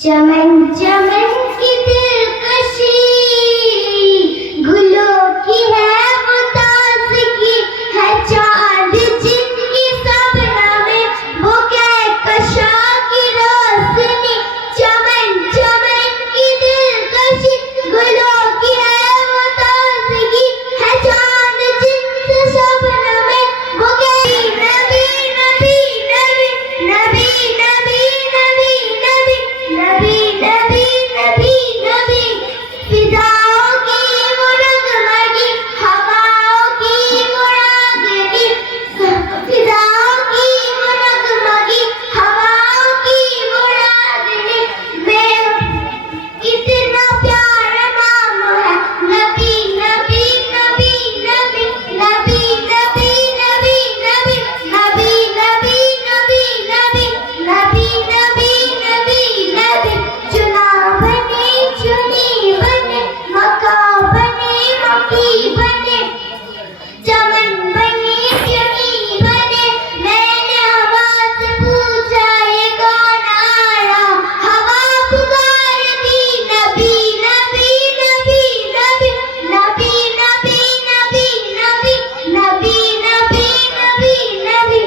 चमन चमन की दिलकशी, गुलों की है वो ताज़गी, है चांद जिनकी सपना में वो कहकशा की रोशनी। चमन चमन की दिलकशी, गुलों की है वो ताज़गी, है चांद जिनके सपना में वो नबी नबी नबी नबी नबी नबी नबी नबी नबी नबी फिजाओं की वो रगमगी, हवाओं की वो रागगी, फिजाओं की वो रगमगी, हवाओं की वो रागगी। मैं कितना प्यारा नाम है नबी नबी नबी नबी नबी नबी नबी नबी नबी नबी नबी नबी नबी नबी नबी नबी। चुना बने चुनी बने, मक्का बने मक्की बने, चमन बने चुनी बने। मैंने हवा से पूछा ये कौन आया, हवा पुकारती नबी नबी नबी नबी नबी नबी नबी नबी नबी नबी नबी नबी।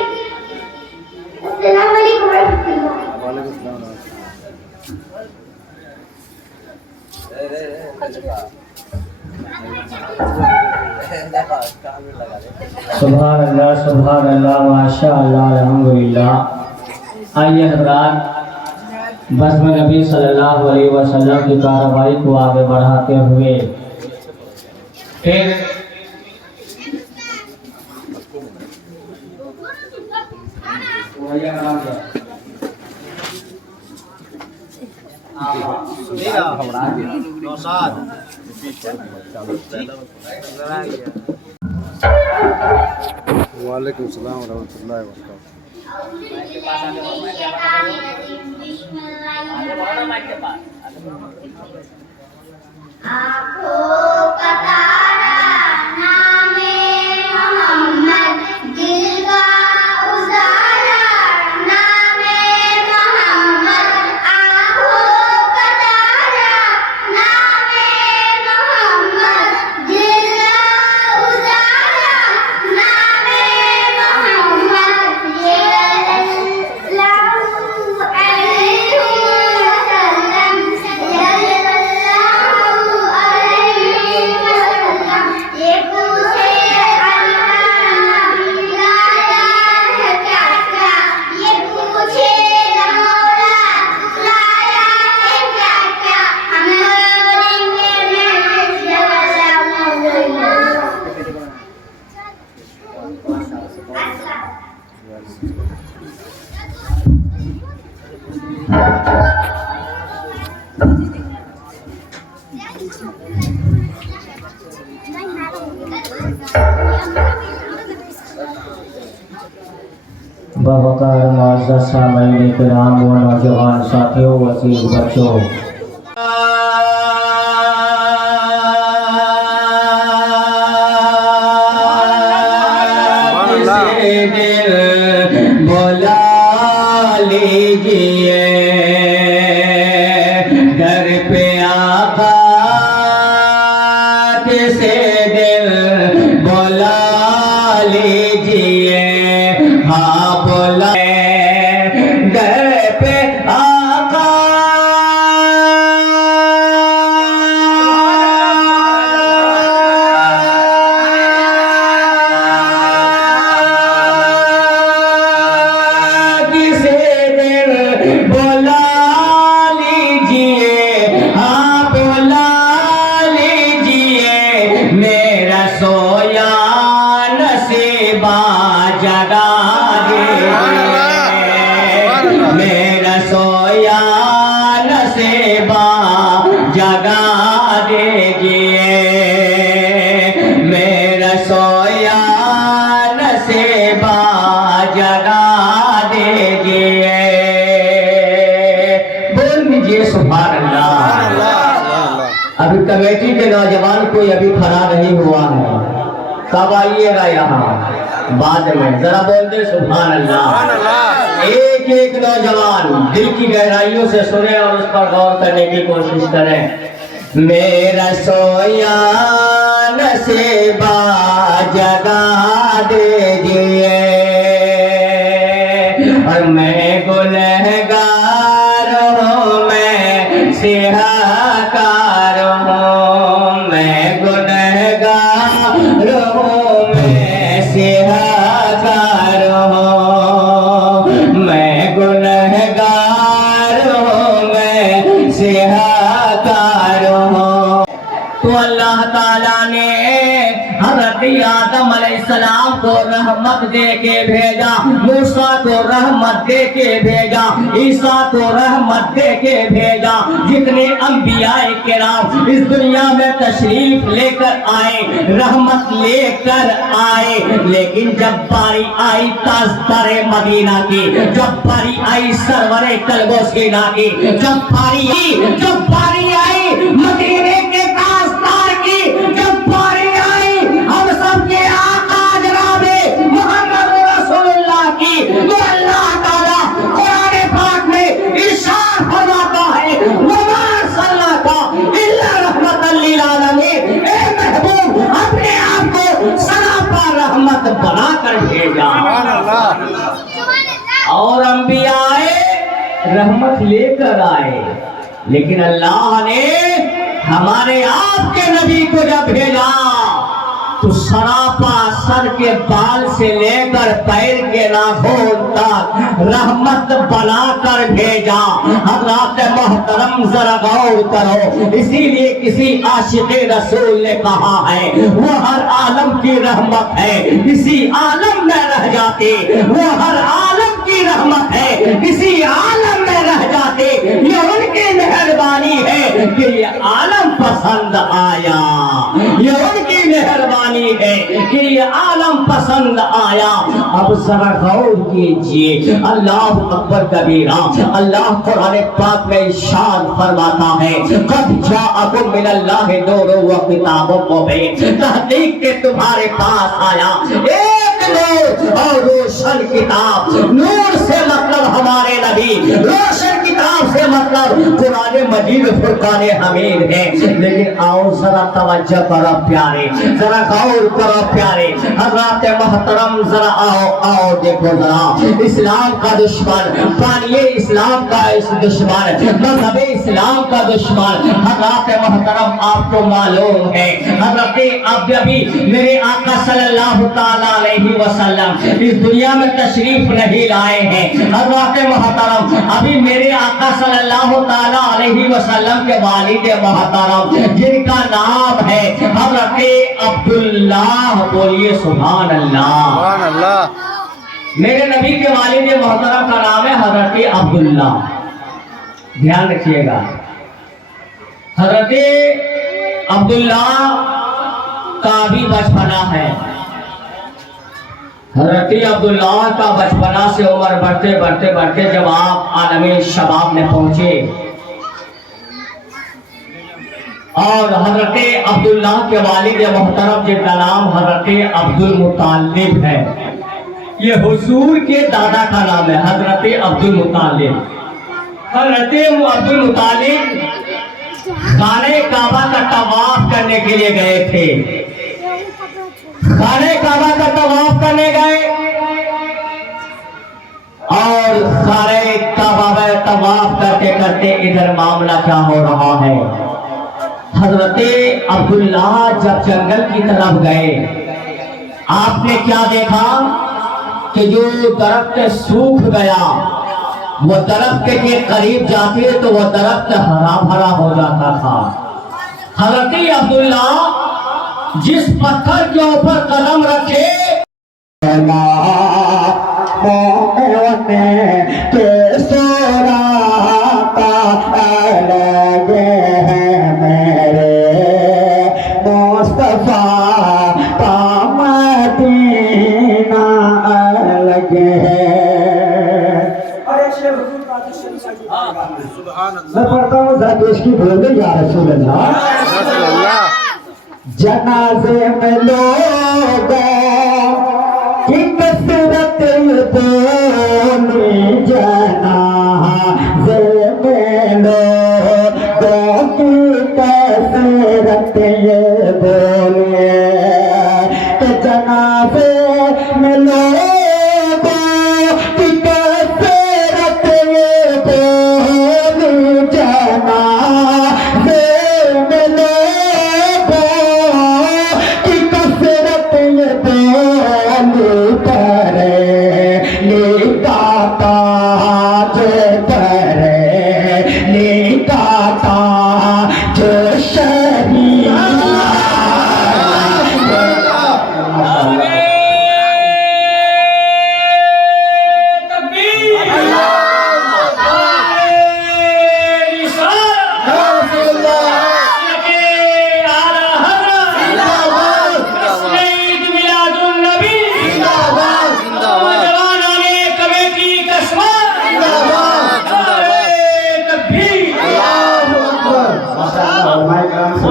अस्सलाम वालेकुम रहमतुल्लाह। सुभान अल्लाह माशाअल्लाह अल्हम्दुलिल्लाह। आइए हज़रात, बस्म नबी सल्लल्लाहु अलैहि वसल्लम की कार्रवाई को आगे बढ़ाते हुए फिर वालेकुम सलाम व रहमतुल्लाहि व आँखों का तारा नामे मोहम्मद, दिल का उजाला नामे मोहम्मद। आँखों का तारा नामे मोहम्मद, दिल का उजाला नामे मोहम्मद। ये सल्लल्लाहु अलैहि वसल्लम, सल्लल्लाहु अलैहि वसल्लम। ये पूछे अल्लाह लाया है क्या क्या, ये पूछे मौला लाया है क्या क्या। हम बोलेंगे मैं बवकार मुअज़्ज़ज़ सामईन किराम व नौजवान साथियों, वसीम बच्चों, बोला लीजिए घर पे आका से दिल बोला लीजिए। हाँ बोला घर पे आका किसे दिल बोला लीजिए। हाँ बोला लीजिए, मेरा सोया नसीबा जगा दीजिए। मेरा सोया नसीबा जगा दीजिए। मेरा सोया नसीबा जगा दीजिए। बोल दीजिए सुभान अल्लाह। अभी कमेटी के नौजवान कोई अभी खड़ा नहीं हुआ है, कब आइएगा यहाँ? बाद में जरा बोल दे सुभान अल्लाह। एक एक एक नौजवान दिल की गहराइयों से सुने और उस पर गौर करने की कोशिश करें। मेरा सोया नसीबा जगा दीजिए और मैं गुनहगार हूँ, मैं सिहाकार हूँ, मैं गुनहगार हूँ, मैं सिहाकार हूँ, मैं गुनहगार हूँ, मैं सिहाकार हूँ। तो अल्लाह ताला ने हज़रत आदम अलैहिस्सलाम को रहमत दे के भेजा, मूसा को रहमत दे के भेजा, ईसा को रहमत दे के भेजा। जितने अंबियाए किराम इस दुनिया में तशरीफ लेकर आए, रहमत लेकर आए, लेकिन जब बारी आई ताजदारे मदीना की, जब बारी आई सरवरे कल्बो सीना की, जब बारी आई मदीने के ताजदार की, जब बारी आई हम सबके आका जनाबे मोहम्मद रसूलुल्लाह की, तो अल्लाह ताला कुरान पाक में इरशाद फरमाता है, वमा सल्लल्लाहु इल्ला रहमतल लिल आलमीन। ए महबूब, अपने आप को सरापा रहमत बनाकर भेजा। और अंबियाए रहमत लेकर आए, लेकिन अल्लाह ने हमारे आपके नबी को जब भेजा तो सरापा सर के बाल से लेकर पैर के नाखून तक रहमत बनाकर भेजा। हज़रत मोहतरम जरा गौर करो, इसीलिए किसी आशिक़े रसूल ने कहा है वो हर आलम की रहमत है, किसी आलम में रह जाते, वो हर आलम की रहमत है, किसी आलम में रह जाते। ये उनकी मेहरबानी है कि ये आलम पसंद आया, ये उनकी मेहरबानी है कि ये आलम पसंद आया। अब जरा गौर कीजिए, अल्लाह अकबर कबीरा, अल्लाह कुरान पाक में इरशाद फरमाता है, कद जाअकुम मिनल्लाहि नूरुन व किताबुम मुबीन। तहकीक के तुम्हारे पास आया एक नूर और रोशन किताब। नूर से मतलब हमारे नबी, रोशन किताब से मतलब कुरान मजीद फुरकान हमीद है। लेकिन आओ जरा तवज्जो करो प्यारे, जरा गौर करो प्यारे, हज़रत मोहतरम जरा आओ देखो जरा, इस्लाम का दुश्मन, पानिए इस्लाम का दुश्मन, मज़हब इस्लाम का दुश्मन हज़रत मोहतरम आपको मालूम है। हज़रत अभी मेरे आका सल्लल्लाहु ताला अलैहि वसल्लम इस दुनिया में तशरीफ नहीं लाए हैं। हज़रत मोहतरम अभी मेरे आका सल्लल्लाहु ताला अलैहि वसल्लम के वालिद मोहतरम जिनका नाम है हज़रत अब्दुल्लाह, बोलिए सुभान अल्लाह। सुभान अल्लाह। मेरे नबी के वालिद मोहतरम का नाम है हज़रत अब्दुल्लाह। ध्यान रखिएगा, हज़रत अब्दुल्लाह का भी बचपना है। हज़रत अब्दुल्लाह का बचपना से उम्र बढ़ते बढ़ते बढ़ते जब आप आलमे शबाब में पहुंचे और हज़रत अब्दुल्लाह के वालिद मोहतरम जिनका नाम हज़रत अब्दुल मुतालिब है, ये हुजूर के दादा का नाम है हज़रत अब्दुल मुतालिब। हज़रत अब्दुल मुतालिब खाने काबा का तवाफ करने के लिए गए थे। खाने काबा का तवाफ करने गए और सारे काबा में तवाफ करते करते इधर मामला क्या हो रहा है। हज़रत अब्दुल्लाह जब जंगल की तरफ गए, आपने क्या देखा कि जो दरख्त सूख गया, वो दरख्त के करीब जाती है तो वो दरख्त हरा भरा हो जाता था। हज़रत अब्दुल्लाह जिस पत्थर के ऊपर कदम रखे मैं पढ़ता हूँ देश की बोल में या रसूल अल्लाह। जनाजे में लोगों की कसरत बोली जनाज़े में लोगों की कसरत ये बोले कि जनाज़े में लोगों की कसरत ये बोले जनाज़े में लोगों की कसरत ये बोले परे लिकाता जो परे लिकाता जो शरीया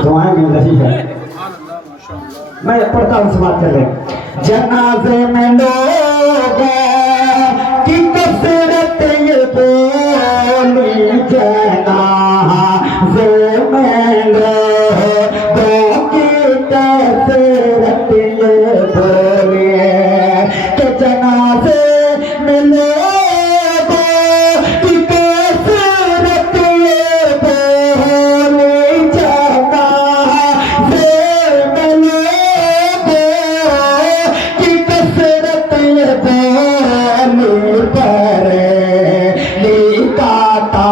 दुआएं मिल रही है। मैं पढ़ता हूँ, समाप्त कर रहे। जनाजे में लोगों की कसरत ये बोली जनाजे में लोगों की कसरत ये बोली कि जनाजे में लोगों की कसरत ये बोली जनाजे में लोगों की कसरत ये बोली परे लिकाता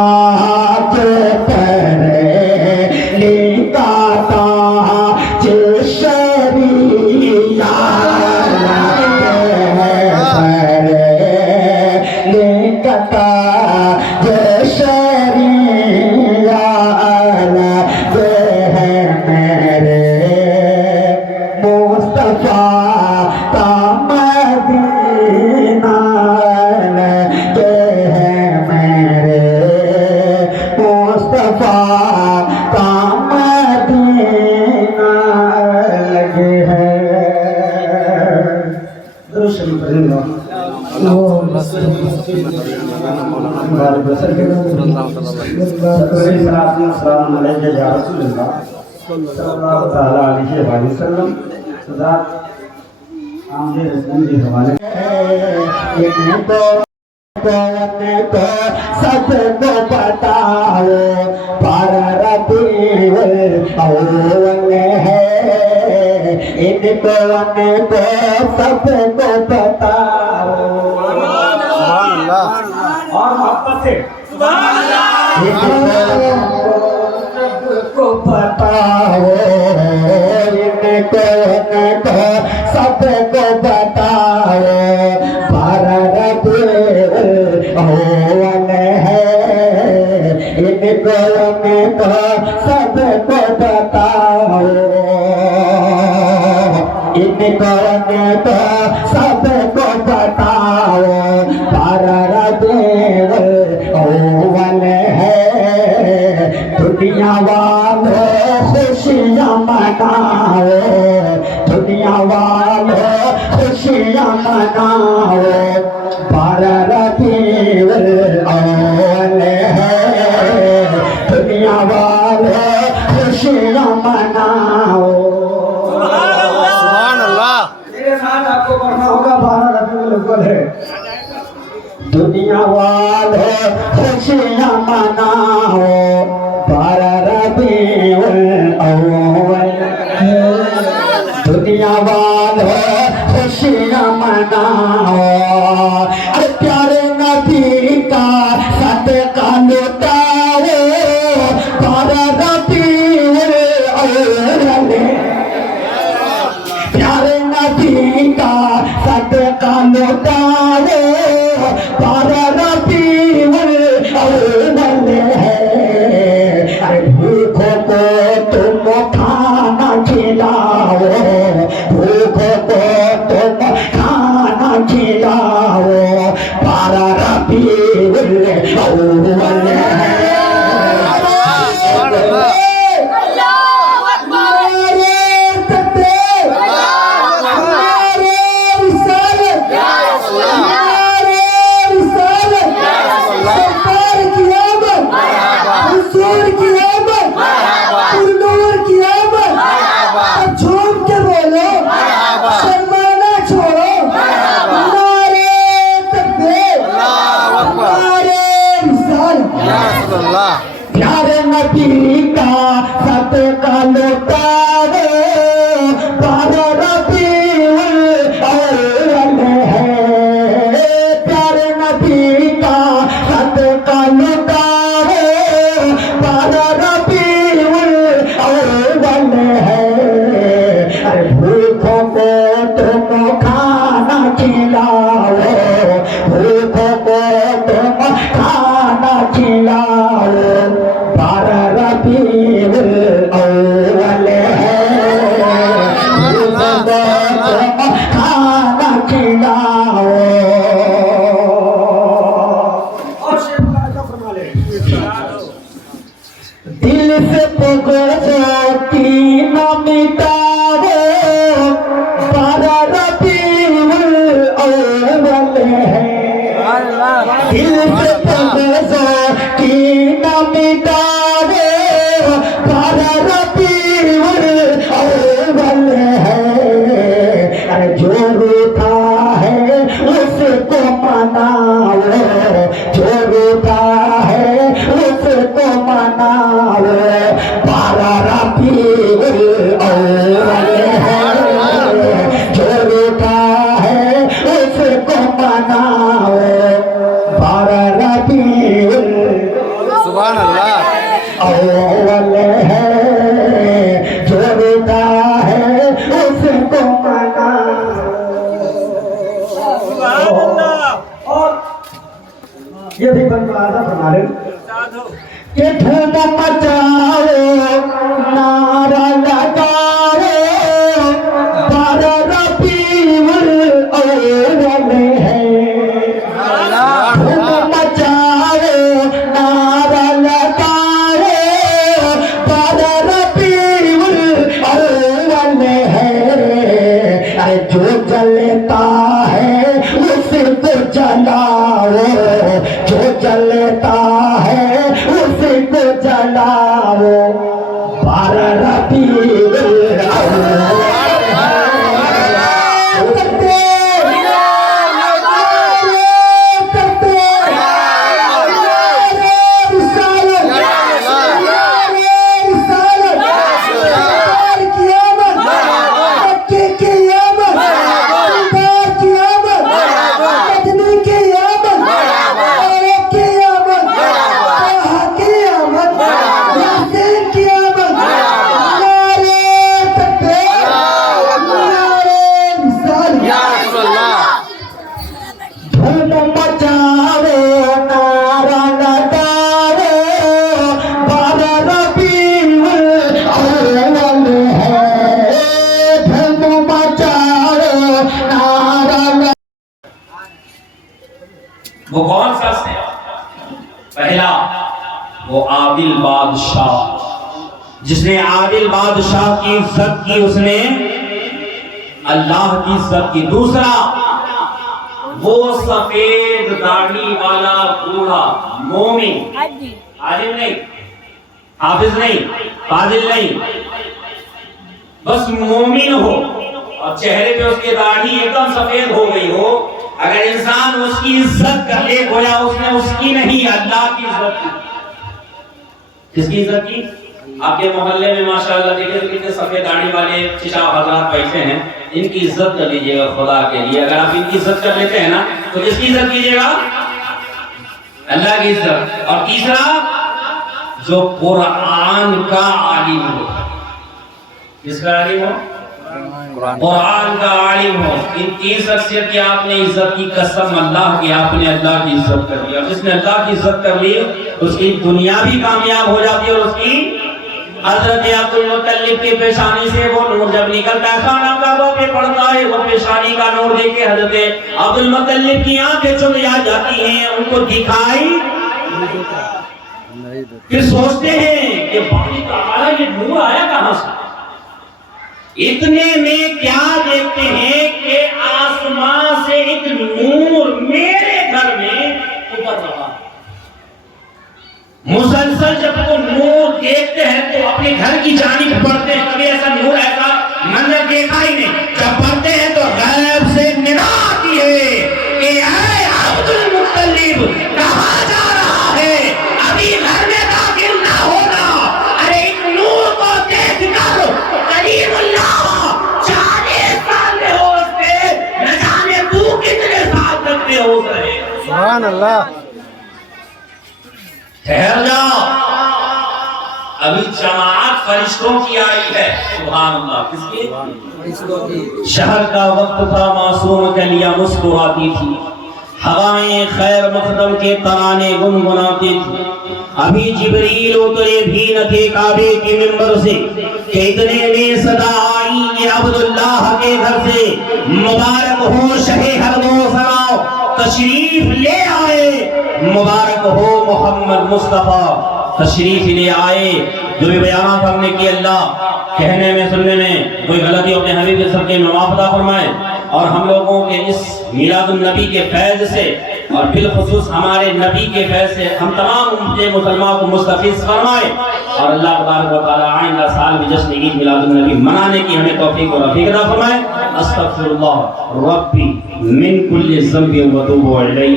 जो परे लिकाता जो शरीया परे लिकाता जो शरीया जो है मेरे मुस्तफा का मदीना के है मेरे मुस्तफा का मदीना लगे है। दुरूद शरीफ पढ़ेंगे। सबको बताओ पर रबीउल अव्वल है, इनको सबको बताओ और मोहब्बत से सबको बताओ, इनको सबको बताओ पर रबीउल अव्वल है, इनको सबको बताओ, इनको सबको बताओ पर रबीउल अव्वल है। दुनिया वालों खुशियाँ मनाओ, दुनिया वालों खुशियाँ मनाओ पर रबीउल अव्वल है। दुनिया वालों खुशियाँ मनाओ। सुभान अल्लाह। मेरे साथ आपको पढ़ना होगा 12 रबीउल अव्वल है। दुनिया वालों खुशियाँ मनाओ 12 रबीउल अव्वल है। दुनिया वालों खुशियाँ मनाओ, प्यारे नबी का सदका लुटाओ 12 रबीउल अव्वल है। प्यारे नबी का सदका लुटाओ 12 रबीउल अव्वल है। या रसूल अल्लाह प्यारे नबी का सदका लुटाओ बारह रबीउल अव्वल है प्यारे नबी का सदका लुटाओ बारह रबीउल अव्वल है अरे भूखों को तुम खाना खिलाओ भूखों को तुम खाना खिलाओ बारह रबीउल अव्वल है भूखों को तुम खाना खिलाओ दिल से पुकारो की न मिटाओ बारह रबीउल अव्वल है दिल से पुकारो की न मिटाओ बारह रबीउल अव्वल है अरे जो रूठा है उसको मनाओ जो रूठा है उसको मनाओ बारह रबीउल अव्वल है जो रूठा है उसको मनाओ बारह रबीउल सुभान अल्लाह अव्वल है जो रूठा है उसको मनाओ और ये भी बनवाजा बना रहे कि धूम मचाओ नारा लगाओ बारह रबीउल अव्वल है धूम मचाओ नारा लगाओ बारह रबीउल अव्वल है अरे जो जलता है उसको जलाओ जो जलता है उसको जलाओ बारह रबीउल अव्वल या रसूल अल्लाह धूम मचाओ नारा लगाओ बारह रबीउल अव्वल है धूम मचाओ नारा वो कौन सा से पहला वो आदिल बादशाह जिसने आदिल बादशाह की इज्जत की उसने अल्लाह की इज्जत की दूसरा वो सफेद दाढ़ी वाला बूढ़ा मोमिन आलिम नहीं हाफिज नहीं फाजिल नहीं बस मोमिन हो और चेहरे पे उसकी दाढ़ी एकदम सफेद हो गई हो अगर इंसान उसकी इज्जत कर ले गोया उसने उसकी नहीं अल्लाह की इज्जत की किसकी इज्जत की आपके मोहल्ले में माशाअल्लाह देखिए तो कितने सफेद दाढ़ी वाले चिशा हजरात बैठे हैं इनकी इज्जत कर लीजिएगा खुदा के लिए अगर आप इनकी इज्जत कर लेते हैं ना तो किसकी इज्जत कीजिएगा अल्लाह की इज्जत और तीसरा जो कुरान का आलिम हो किसका आलिम हो कुरान का आलिम हो इन तीन शख्सियत की आपने इज्जत की कसम अल्लाह की आपने अल्लाह की इज्जत कर ली और जिसने अल्लाह की इज्जत कर ली उसकी दुनिया भी कामयाब हो जाती है और उसकी हजरत अब्दुल मुत्तलिब की पेशानी से वो नूर जब निकलता है खाना काबा पे पड़ता है वो पेशानी का नूर देख के हजरत अब्दुल मुत्तलिब की आंखें चुन आ जाती हैं उनको दिखाई फिर सोचते हैं कि बाकी का ये नूर आया कहां से इतने में क्या देखते हैं कि आसमां से एक नूर मेरे घर में उतर रहा है मुसलसल जब वो नूर देखते हैं तो अपने घर की जानिब बढ़ते हैं कभी ऐसा नूर ऐसा मंजर देखा ही नहीं जब बढ़ते हैं तो गैब से निदा आती है कि ऐ अब्दुल मुत्तलिब कहां जा रहा है सुभान अल्लाह। ठहर जाओ, अभी जमात फरिश्तों की आई है। सुभान अल्लाह। किसकी? शहर का वक्त था, मासूम कलियां मुस्कुराती थी, हवाएं खैर मखदम के तराने गुनगुनाती थी। अभी जिब्रील उतरे भी न थे काबे के मिंबर से कि इतने में सदा आई ये अब्दुल्लाह के घर से, मुबारक हो शहे हरदो सराओ, तशरीफ ले आए, मुबारक हो मोहम्मद मुस्तफा तशरीफ ले आए। जो भी बयान हमने किया, अल्लाह कहने में सुनने में कोई गलती अपने हबीब के सबके मुआफ़ा फरमाए, और हम लोगों के इस मिलादुन नबी के फैज़ से और बिलखुसूस हमारे नबी के फैज़ से हम तमाम उम्मत मुसलमान को मुस्तफ़ीज़ फरमाए, और अल्लाह तबारक व तआला आइंदा साल में जश्न ईद मिलादुन नबी मनाने की हमें तौफीक और रफ़ीक अता फरमाए। अस्तग़फिरुल्लाह रब्बी मिन कुल्लि ज़ंबिन व तूबु इलैहि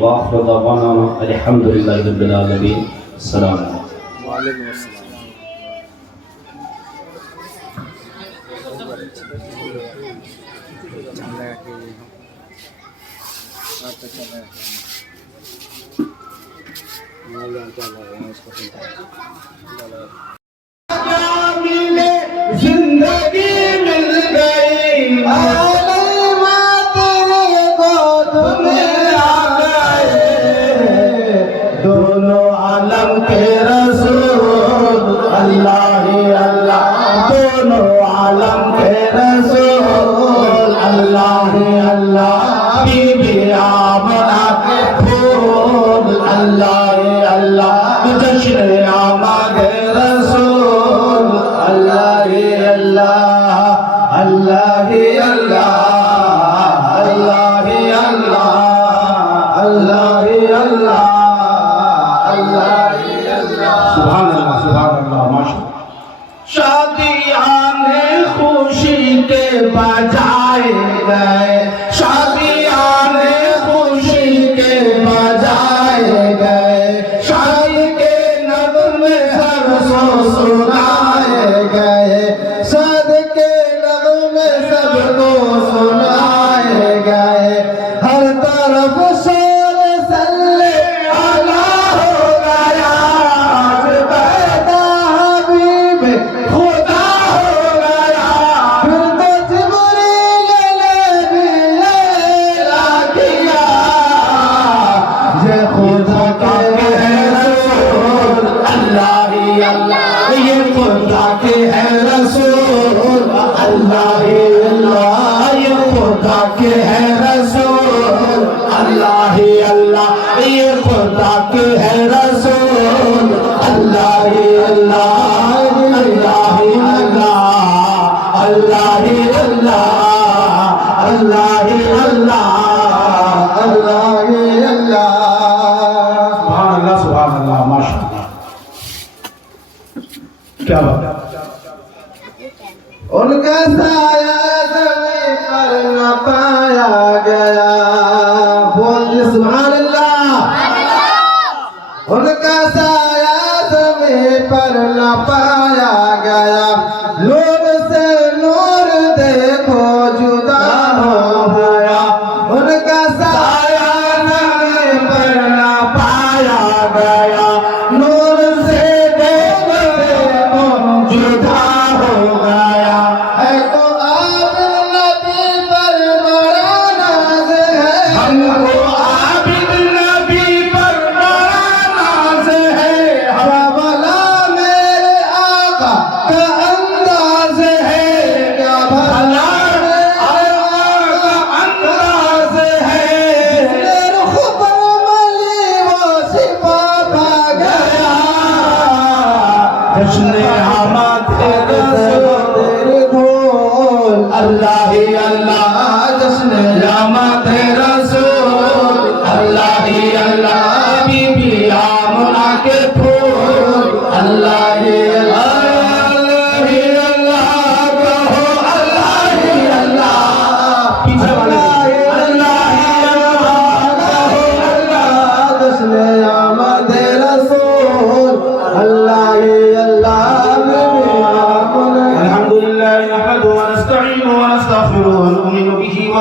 व आखिरु दअवाना अल्हम्दुलिल्लाहि रब्बिल आलमीन। अस्सलाम वालेकुम। जिंदगी मिल गई, आलमा तेरे गोद में आ गए, दोनों आलम के रसूल अल्लाह ही अल्लाह, दोनों आलम के रसूल अल्लाह ही अल्लाह, बीबी आमना के फूल अल्लाह ही अल्लाह, जश्न आमद रसूल अल्लाह ही अल्लाह, अल्लाह ही अल्लाह, अल्लाह ही अल्लाह, अल्लाह ही अल्लाह, अल्लाह ही अल्लाह। सुभान अल्लाह, सुभान अल्लाह, माशाअल्लाह। शादियाँ में खुशी के बजाए गए, शादियाँ में खुशी के बजाए गए, शादी के नग़्मे हर सो सुनाए गए, सद के नग़्मे सबको सुनाए गए, हर तरफ शोर सल्ले अला हो गया, आज पैदा हबीब खुदा हो गया, फिर तो जिब्रील ने भी ऐला किया, ये खुदा के हैं रसूल अल्लाह ही अल्लाह, ये खुदा के हैं रसूल अल्लाह ही अल्लाह, ये खुदा के हैं रसूल अल्लाह ही अल्लाह, ये खुदा के हैं रसूल अल्लाह ही अल्लाह, अल्लाह ही अल्लाह, अल्लाह ही अल्लाह, अल्लाह ही अल्लाह, अल्लाह ही अल्लाह। सुभान अल्लाह, सुभान अल्लाह, माशाअल्लाह। क्या बात है। उनका साया ज़मीन पर न पाया गया, बोलिए सुभान अल्लाह। उनका साया ज़मीन पर न पाया गया, नूर से नूर देखो जुदा हो गया, उनका साया ज़मीन पर न पाया गया, नूर से देखो जुदा हो गया, है तो आबिद नबी पर बड़ा नाज है, हमको आबिद नबी पर बड़ा नाज है, हवाला मेरे आका का अंदाज है, क्या भला मेरे आका का अंदाज है, रुख पर मली वो सिपा पा गया, जश्न आमद तेरे धोल अल्लाह ही अल्लाह, जश्न आमद रसूल अल्लाह ही अल्लाह, बीबी आमना के फूल अल्लाह ही अल्लाह, अल्लाह ही अल्लाह कहो, अल्लाह ही अल्लाह, पीछे वाले अल्लाह ही अल्लाह कहो, अल्लाह, जश्न आमद रसूल अल्लाह ही अल्लाह, बीबी आमना। अल्हम्दुलिल्लाह नहमदुहु व नस्तईनुहु व नस्तगफिरुहु व नु'मिनु बिही व